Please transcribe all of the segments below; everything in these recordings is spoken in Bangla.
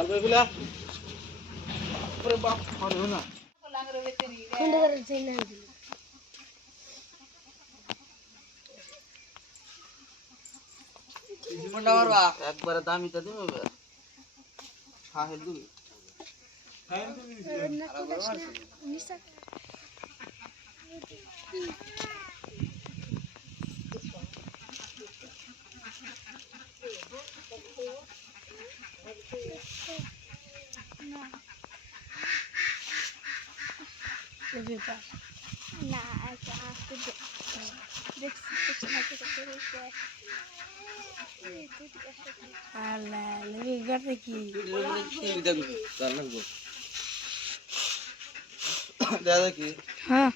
Kalau bila, berapa mana? একবারে দামিটা দিমু খাহেল দুই না আচ্ছা আসতে দেখছি আল্লাহ লেগে গেছে কি দাদা কি হ্যাঁ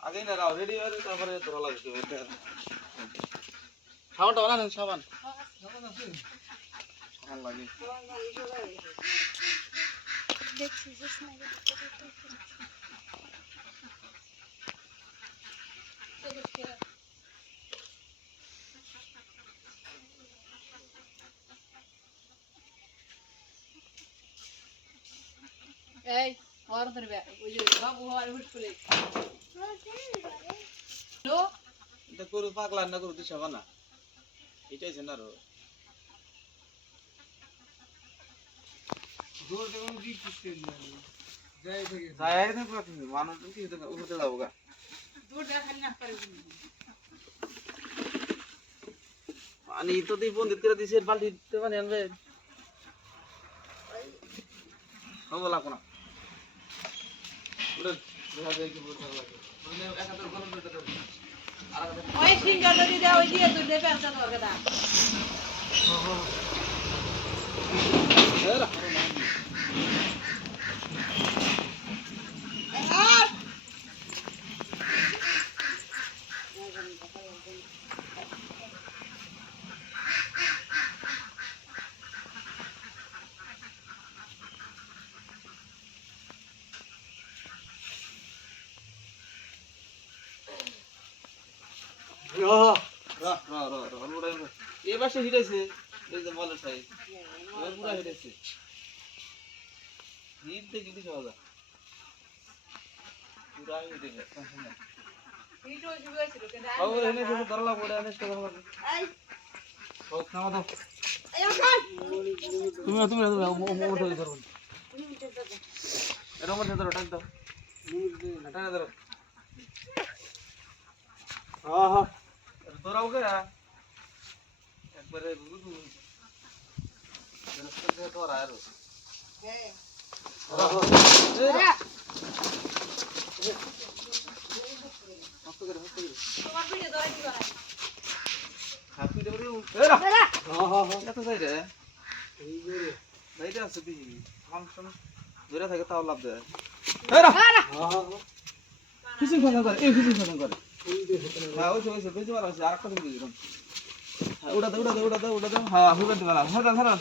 আগে না রাও রেডি হয়ে তারপরে ধরা লাগছে সাবানটা বানান সাবান সাবান লাগে দেখছি এই ওর ধরবে ওই যে বাবু হওয়ার হুট করে লো এটা করু পাগলা না করু দিশা বানা এটাই আছে না রো দূর দেখুন কি কিছু যায় থেকে যায় না পাচ্ছি মানুষ কি উঠতে যাবো গা দূর দেখা না পারবি পানি তো দি বন্ধ করে দিছে বালতিতে পানি আনবে হবে লাগো না ওরে দেখা যায় কি বলতে লাগে মানে একান্তর গরম করতে হবে আর ওই সিঙ্গার যদি দাও ওই দিয়ে তো দেবে একটা তোর কথা এরা এবার সে হিটেছে এই যে বলের সাইজ এবার পুরো হিটেছে হিট দেখি কিছু হবে পুরো হিটেছে হিট হইছে হইছিল কিন্তু বাবু এনে শুধু ধরলা পড়ে এনে শুধু ধরলা এই হোক নামা দাও এই আকাশ তুমি মোমো ধরে ধরো এর মধ্যে ধরো টাক দাও টাকা ধরো হ্যাঁ ধরাও কে একবারে বুঝু রাস্তা থেকে ধরা আর হ্যাঁ তোমার পিঠে ধরে দিবা হাপি দেবরে এরা হ্যাঁ এত যাই রে এই যে যাইতে আছে দি ফাংশন ধরে থাকে তাও লাভ দেয় এরা হ্যাঁ কিছু ফাংশন করে এই কিছু ফাংশন করে হ্যাঁ ওই বেশি মারা আছে আরেকটা দিন দিলাম উড়া দাও হ্যাঁ হুইবার দিবা না হ্যাঁ